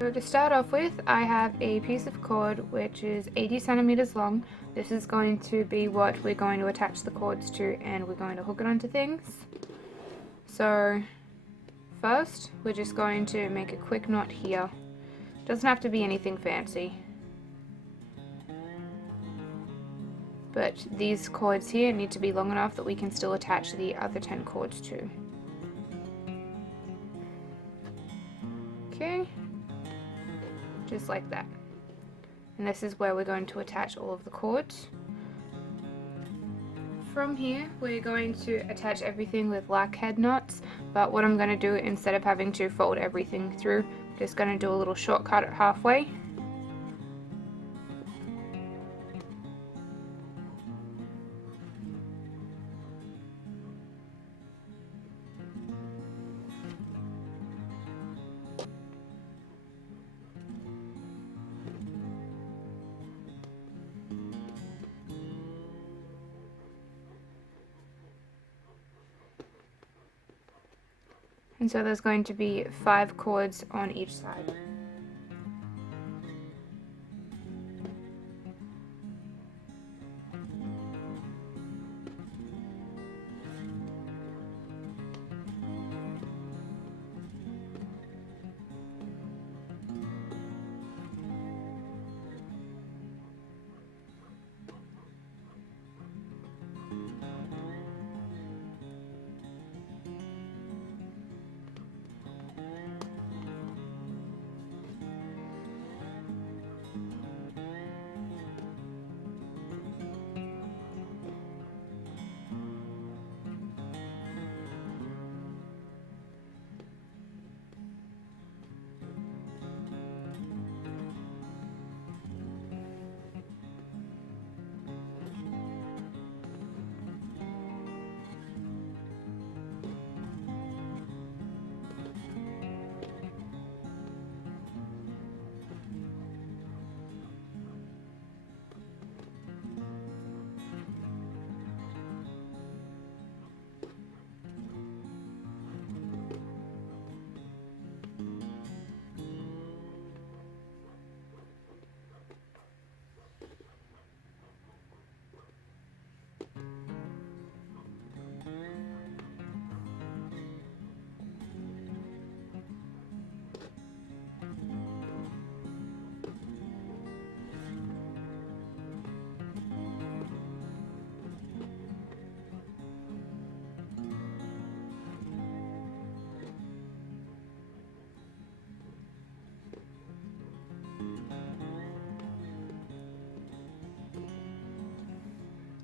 So to start off with, I have a piece of cord which is 80 centimeters long. This is going to be what we're going to attach the cords to, and we're going to hook it onto things. So first, we're just going to make a quick knot here. Doesn't have to be anything fancy. But these cords here need to be long enough that we can still attach the other 10 cords to. Okay, just like that. And this is where we're going to attach all of the cords. From here, we're going to attach everything with Lark head knots, but what I'm going to do, instead of having to fold everything through, I'm just going to do a little shortcut at halfway. And so there's going to be 5 cords on each side.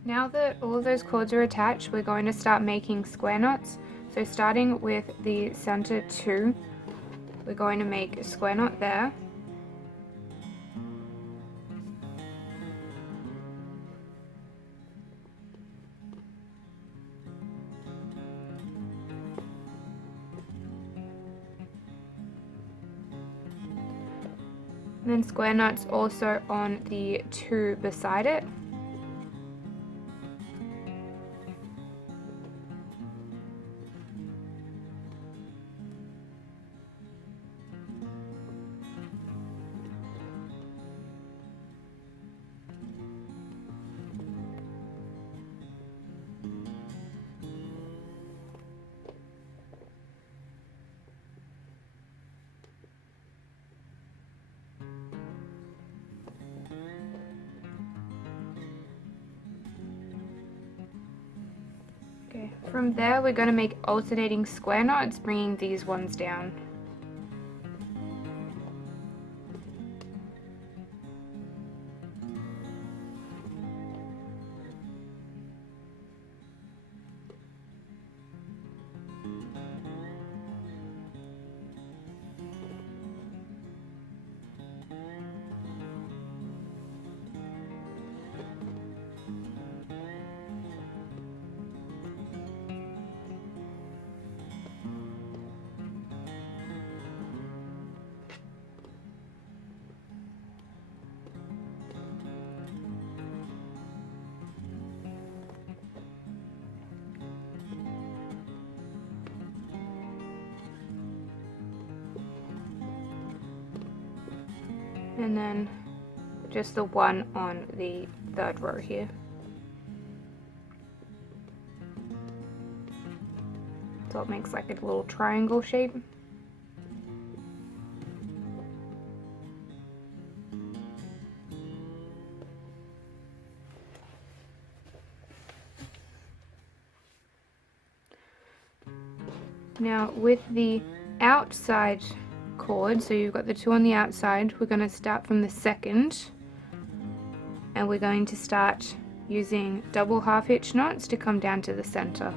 Now that all of those cords are attached, we're going to start making square knots. So starting with the center 2, we're going to make a square knot there. And then square knots also on the 2 beside it. Okay, from there we're going to make alternating square knots, bringing these ones down. and then just the one on the third row here. So it makes like a little triangle shape. Now with the outside cord, so you've got the two on the outside, we're going to start from the second, and we're going to start using double half hitch knots to come down to the center.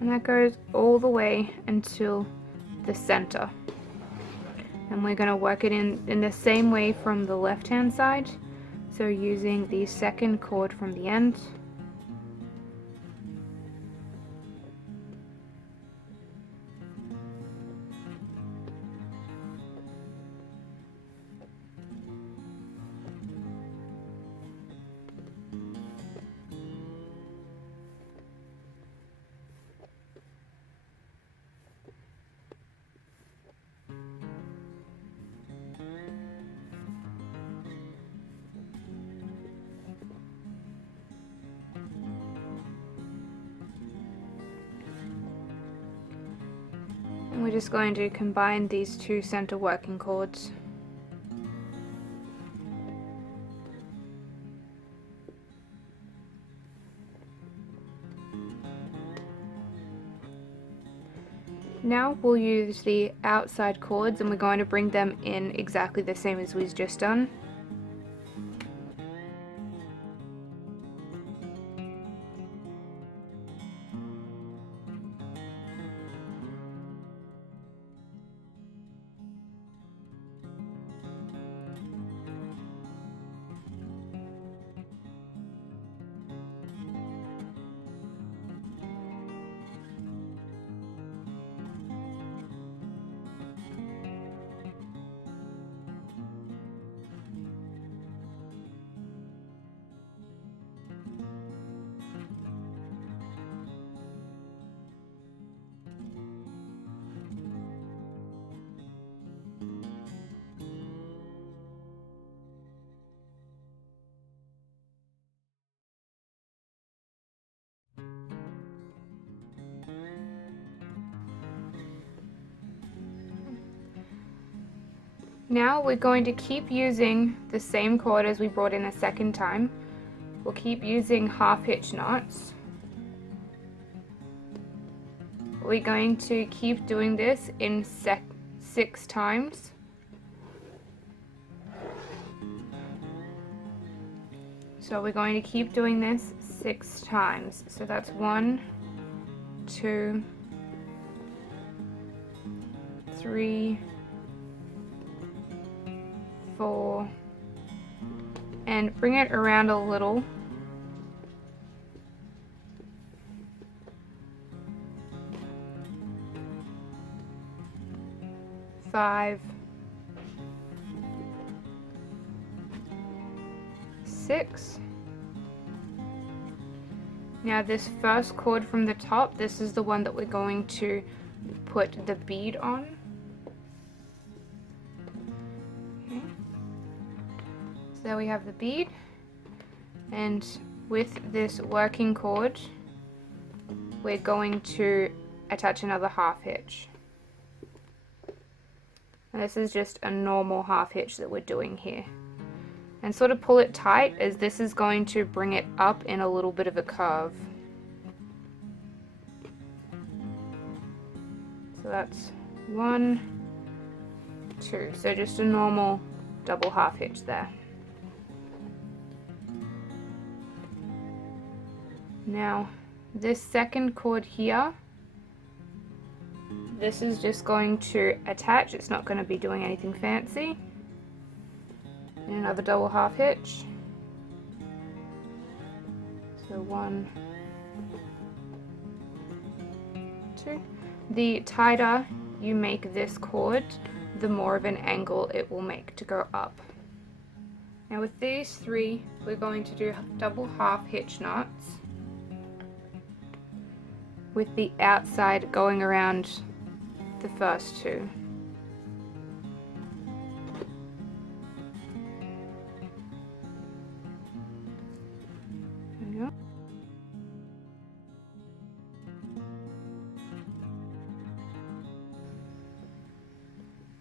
And that goes all the way until the center. And we're going to work it in the same way from the left hand side. So using the second cord from the end. And we're just going to combine these two center working cords. Now we'll use the outside cords, and we're going to bring them in exactly the same as we've just done. Now we're going to keep using the same cord as we brought in a second time. We'll keep using half hitch knots. We're going to keep doing this in 6 times. So we're going to keep doing this 6 times. So that's 1, 2, 3, 4, and bring it around a little. 5, 6. Now this first cord from the top, this is the one that we're going to put the bead on. Okay. So there we have the bead, and with this working cord we're going to attach another half hitch. And this is just a normal half hitch that we're doing here. And sort of pull it tight, as this is going to bring it up in a little bit of a curve. So that's 1, 2. So just a normal double half hitch there. Now this second cord here, This is just going to attach, it's not going to be doing anything fancy. And another double half hitch. So 1, 2. The tighter you make this cord, the more of an angle it will make to go up. Now with these 3, we're going to do double half hitch knots, with the outside going around the first 2. There we go.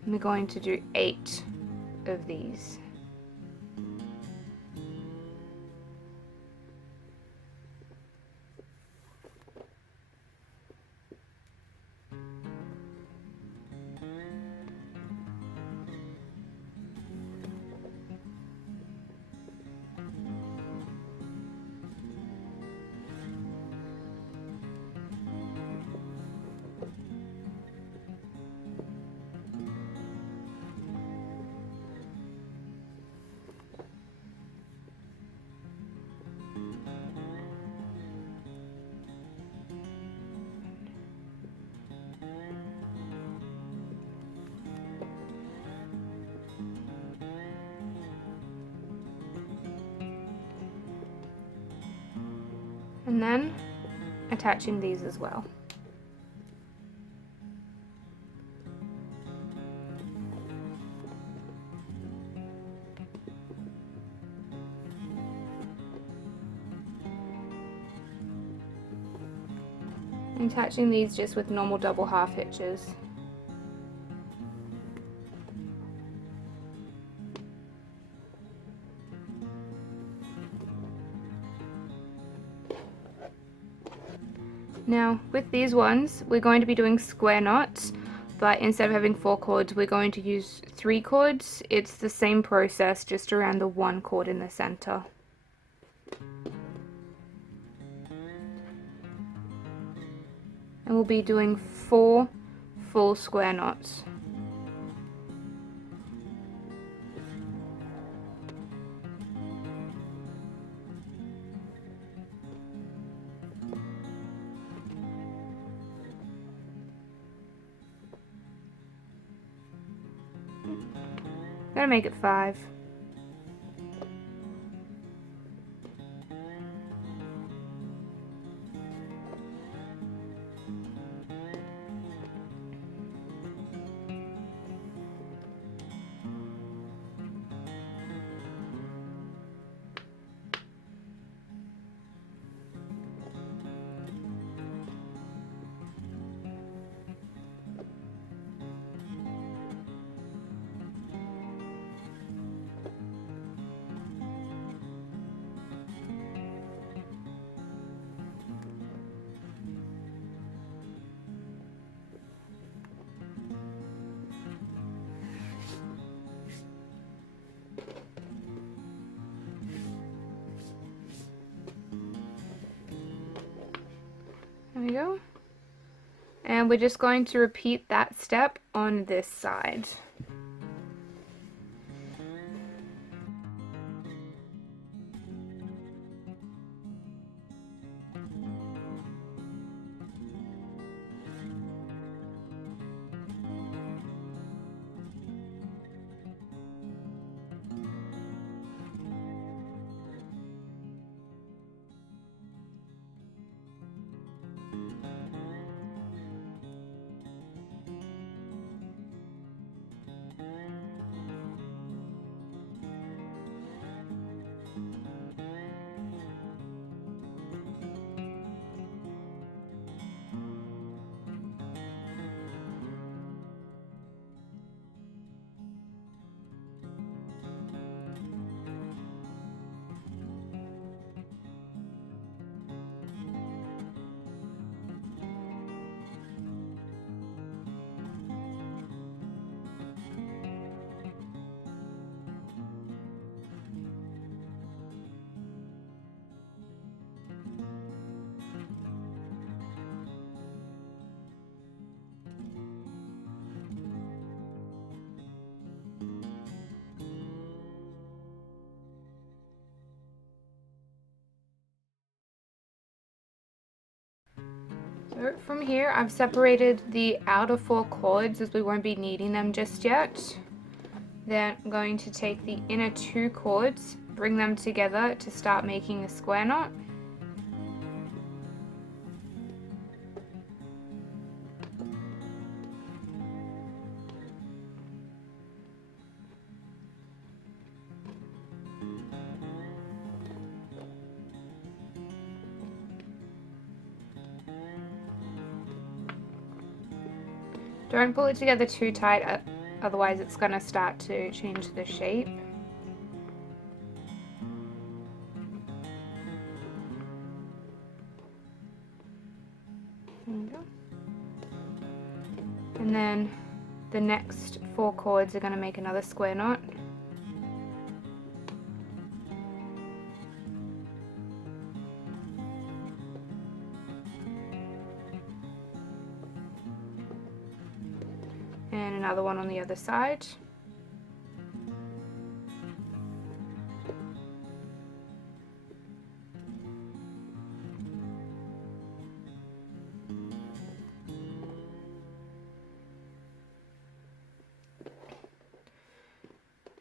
And we're going to do 8 of these. And then attaching these as well. And attaching these just with normal double half hitches. Now with these ones we're going to be doing square knots, but instead of having 4 cords we're going to use 3 cords. It's the same process, just around the 1 cord in the center. And we'll be doing 4 full square knots. Gotta make it 5. There we go. And we're just going to repeat that step on this side. from here I've separated the outer 4 cords as we won't be needing them just yet. Then I'm going to take the inner 2 cords, bring them together to start making a square knot. Don't pull it together too tight, otherwise it's going to start to change the shape. There we go. And then the next 4 cords are going to make another square knot. And another one on the other side.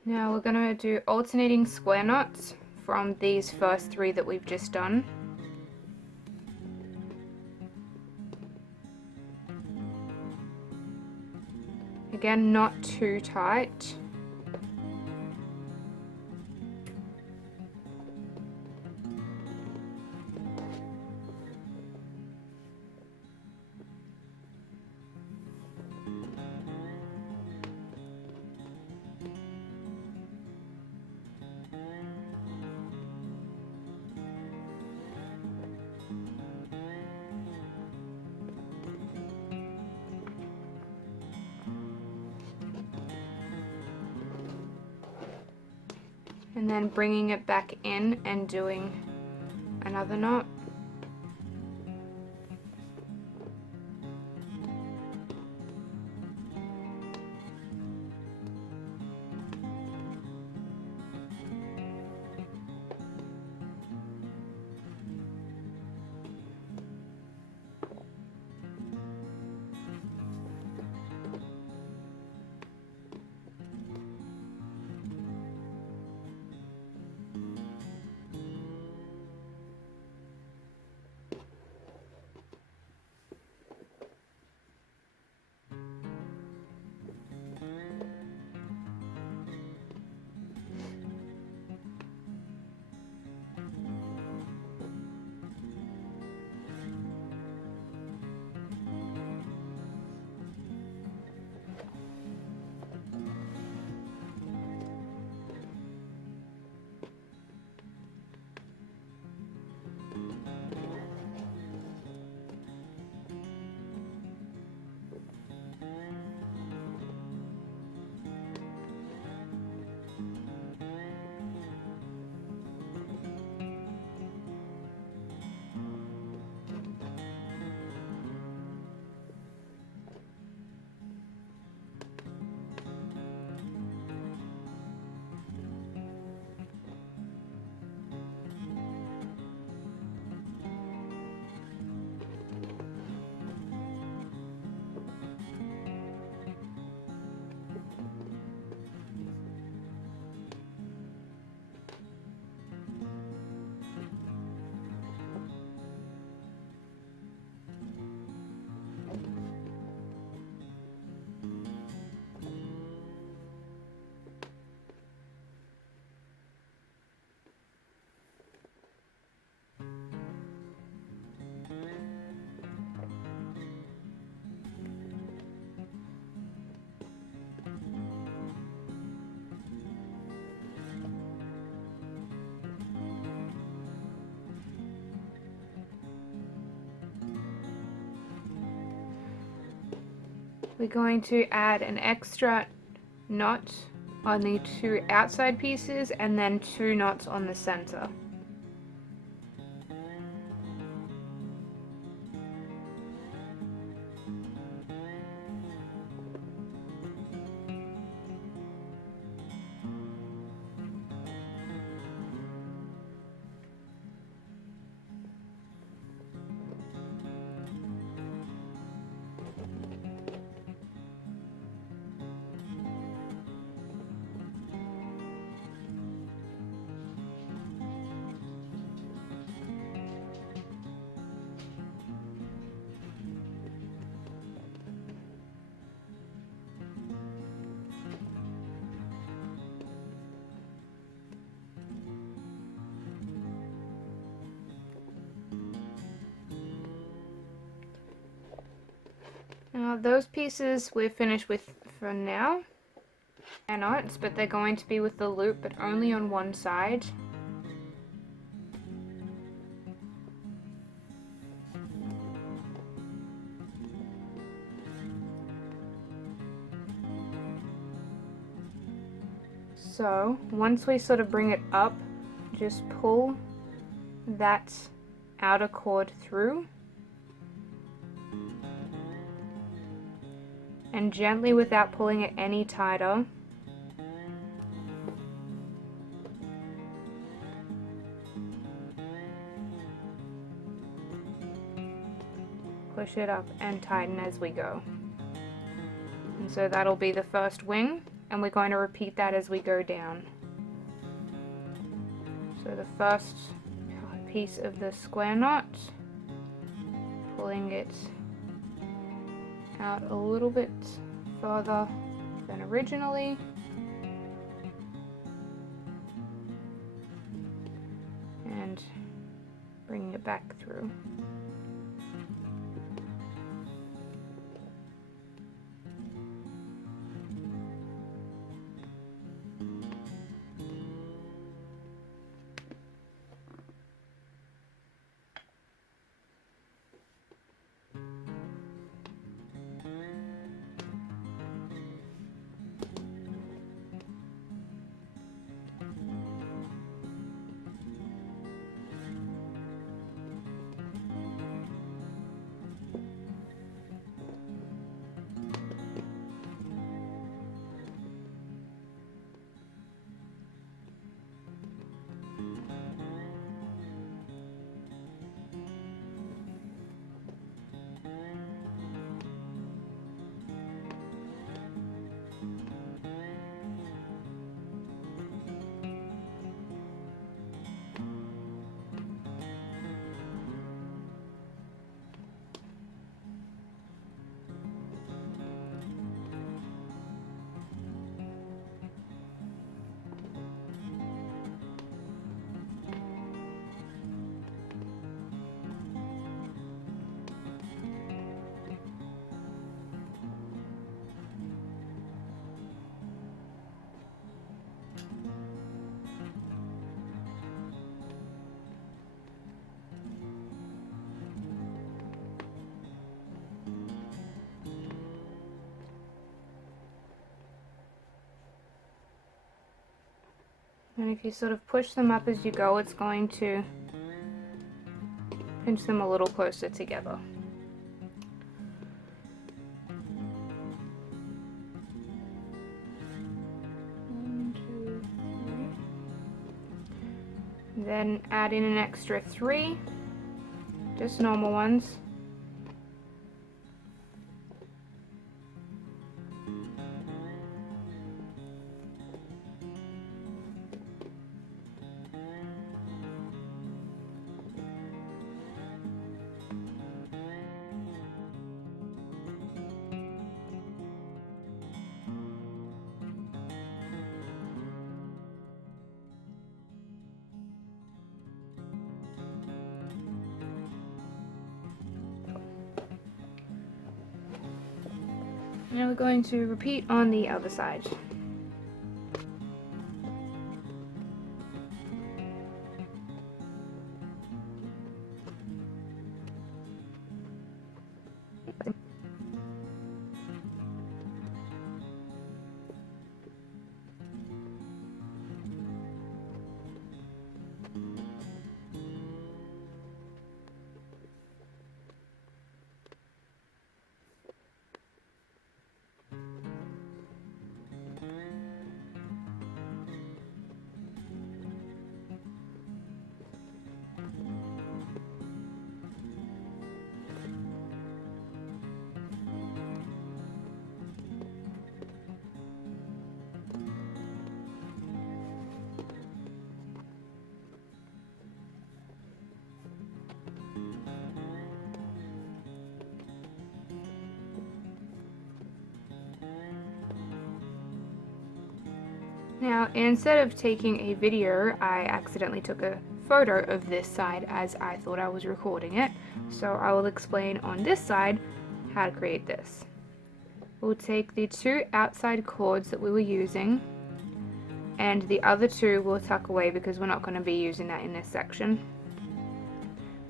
Now we're going to do alternating square knots from these first 3 that we've just done. Again, not too tight. And then bringing it back in and doing another knot. We're going to add an extra knot on the 2 outside pieces and then 2 knots on the center. Now those pieces we're finished with for now. They're not, but they're going to be with the loop, but only on one side. So once we sort of bring it up, just pull that outer cord through and gently, without pulling it any tighter, push it up and tighten as we go. And so that'll be the first wing, and we're going to repeat that as we go down. So the first piece of the square knot, pulling it out a little bit further than originally, and bringing it back through. And if you sort of push them up as you go, it's going to pinch them a little closer together. One, two, three. Then add in an extra 3, just normal ones. Now we're going to repeat on the other side. Now, instead of taking a video, I accidentally took a photo of this side as I thought I was recording it. So I will explain on this side how to create this. we'll take the 2 outside cords that we were using, and the other 2 we'll tuck away because we're not going to be using that in this section.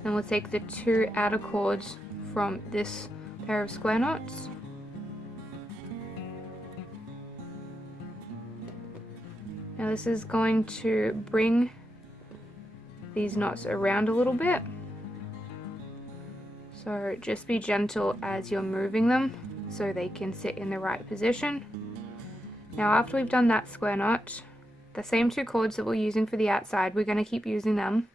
Then we'll take the 2 outer cords from this pair of square knots, now this is going to bring these knots around a little bit, so just be gentle as you're moving them so they can sit in the right position. Now after we've done that square knot, the same 2 cords that we're using for the outside, we're going to keep using them,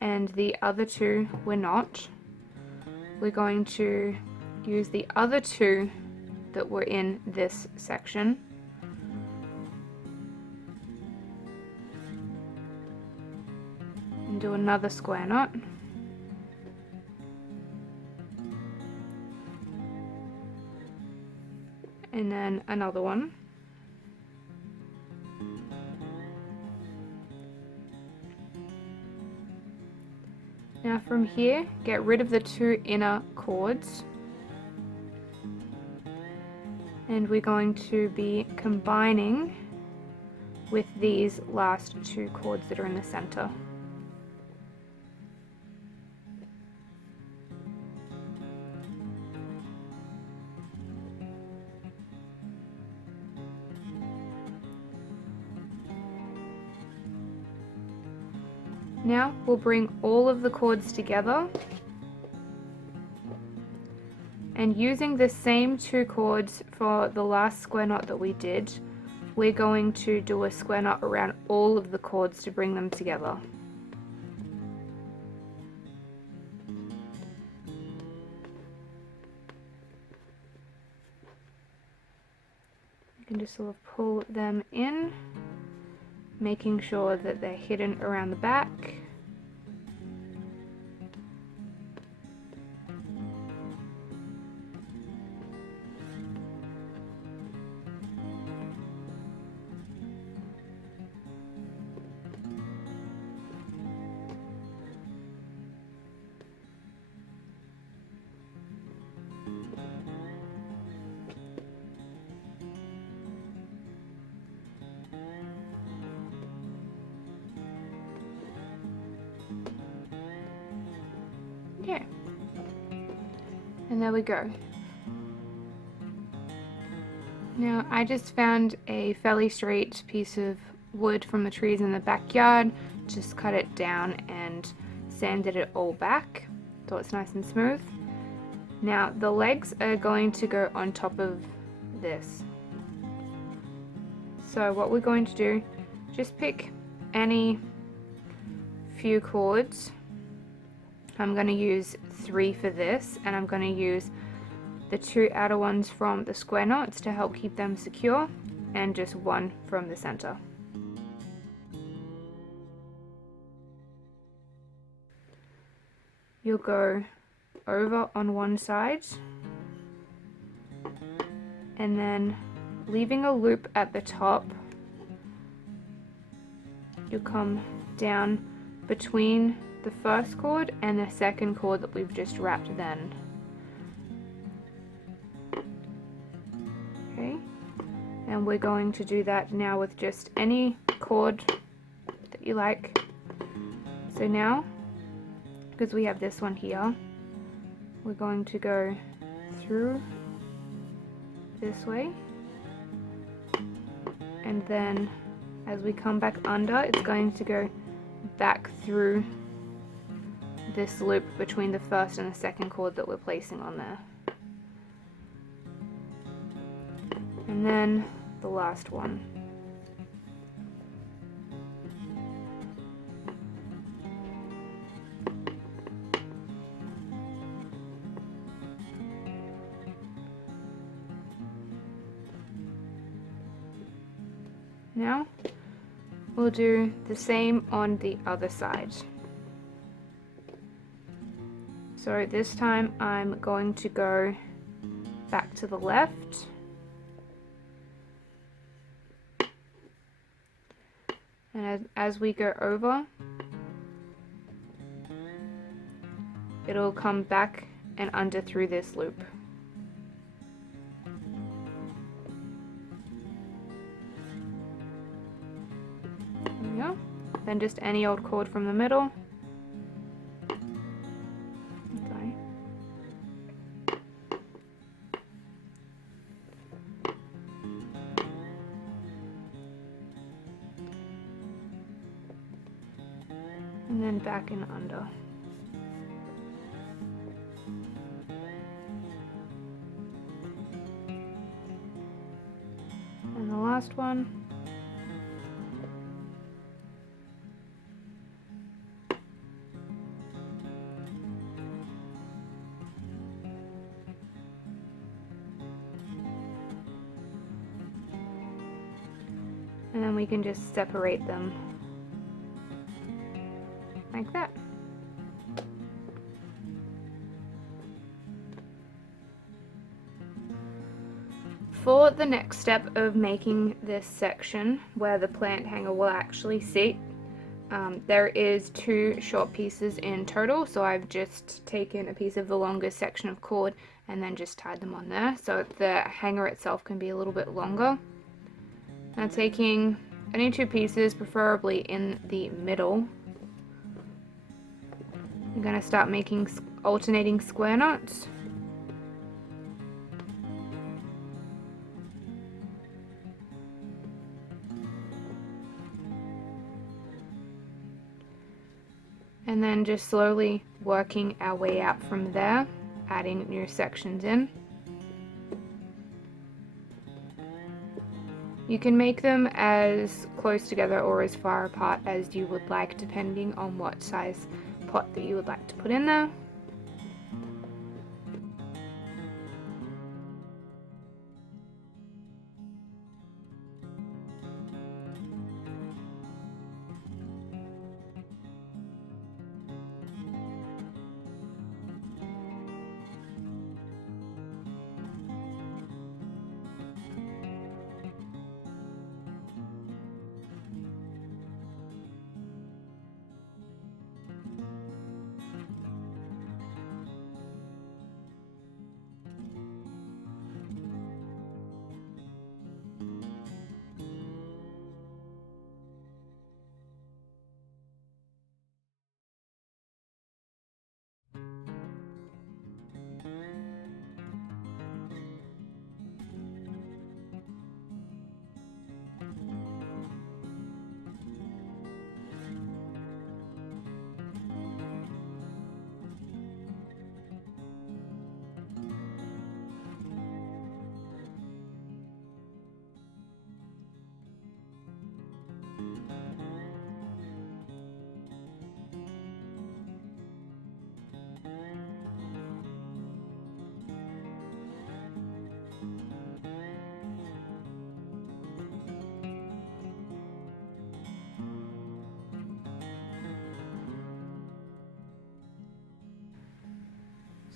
and the other 2 we're not. We're going to use the other 2 that were in this section, and do another square knot. And then another one. Now from here, get rid of the 2 inner cords, and we're going to be combining with these last 2 cords that are in the center. Now we'll bring all of the cords together, and using the same 2 cords for the last square knot that we did, we're going to do a square knot around all of the cords to bring them together. You can just sort of pull them in, making sure that they're hidden around the back. Yeah, and there we go. Now I just found a fairly straight piece of wood from the trees in the backyard, just cut it down and sanded it all back so it's nice and smooth. Now the legs are going to go on top of this. So what we're going to do, just pick any few cords. I'm going to use 3 for this, and I'm going to use the 2 outer ones from the square knots to help keep them secure, and just 1 from the center. You'll go over on one side, and then leaving a loop at the top, you'll come down between the first cord and the second cord that we've just wrapped then. Okay, and we're going to do that now with just any cord that you like. So now, because we have this one here, we're going to go through this way, and then as we come back under, it's going to go back through this loop between the first and the second cord that we're placing on there. And then the last one. Now we'll do the same on the other side. So this time I'm going to go back to the left, and as we go over, it'll come back and under through this loop. then just any old cord from the middle. Okay. And then back and under. And the last one. And then we can just separate them like that. For the next step of making this section where the plant hanger will actually sit, there is 2 short pieces in total, so I've just taken a piece of the longest section of cord and then just tied them on there so the hanger itself can be a little bit longer. Now taking any 2 pieces, preferably in the middle, I'm going to start making alternating square knots. And then just slowly working our way out from there, adding new sections in. You can make them as close together or as far apart as you would like, depending on what size pot that you would like to put in there.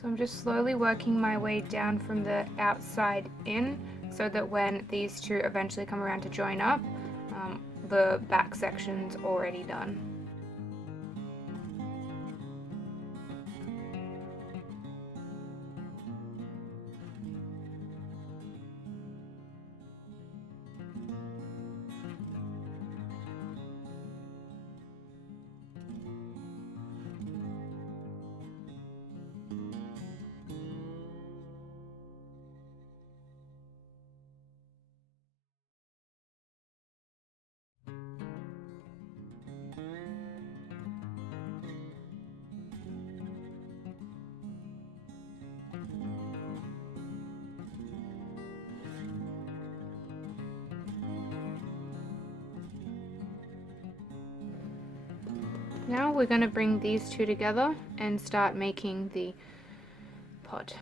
So I'm just slowly working my way down from the outside in so that when these 2 eventually come around to join up, the back section's already done. Now we're going to bring these 2 together and start making the pot.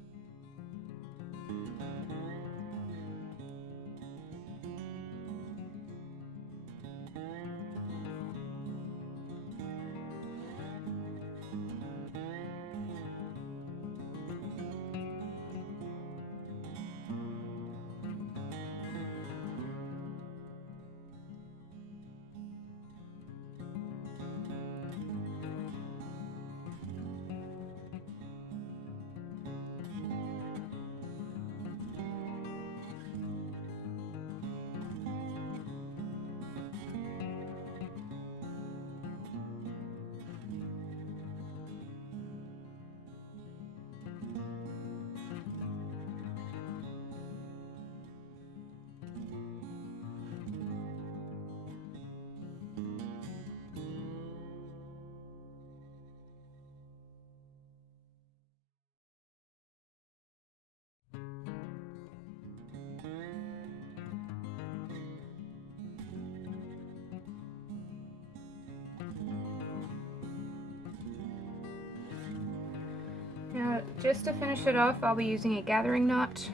Just to finish it off, I'll be using a gathering knot.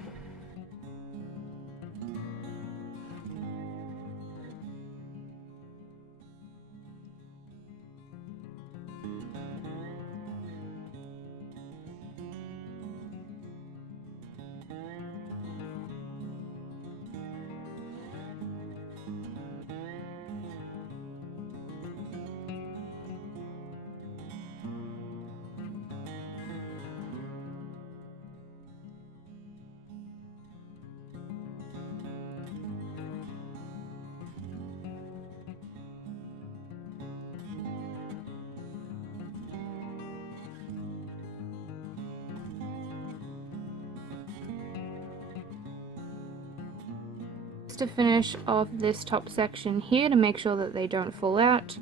To finish off this top section here, to make sure that they don't fall out,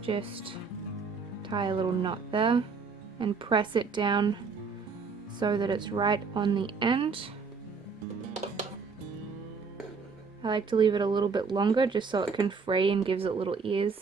just tie a little knot there and press it down so that it's right on the end. I like to leave it a little bit longer just so it can fray and gives it little ears.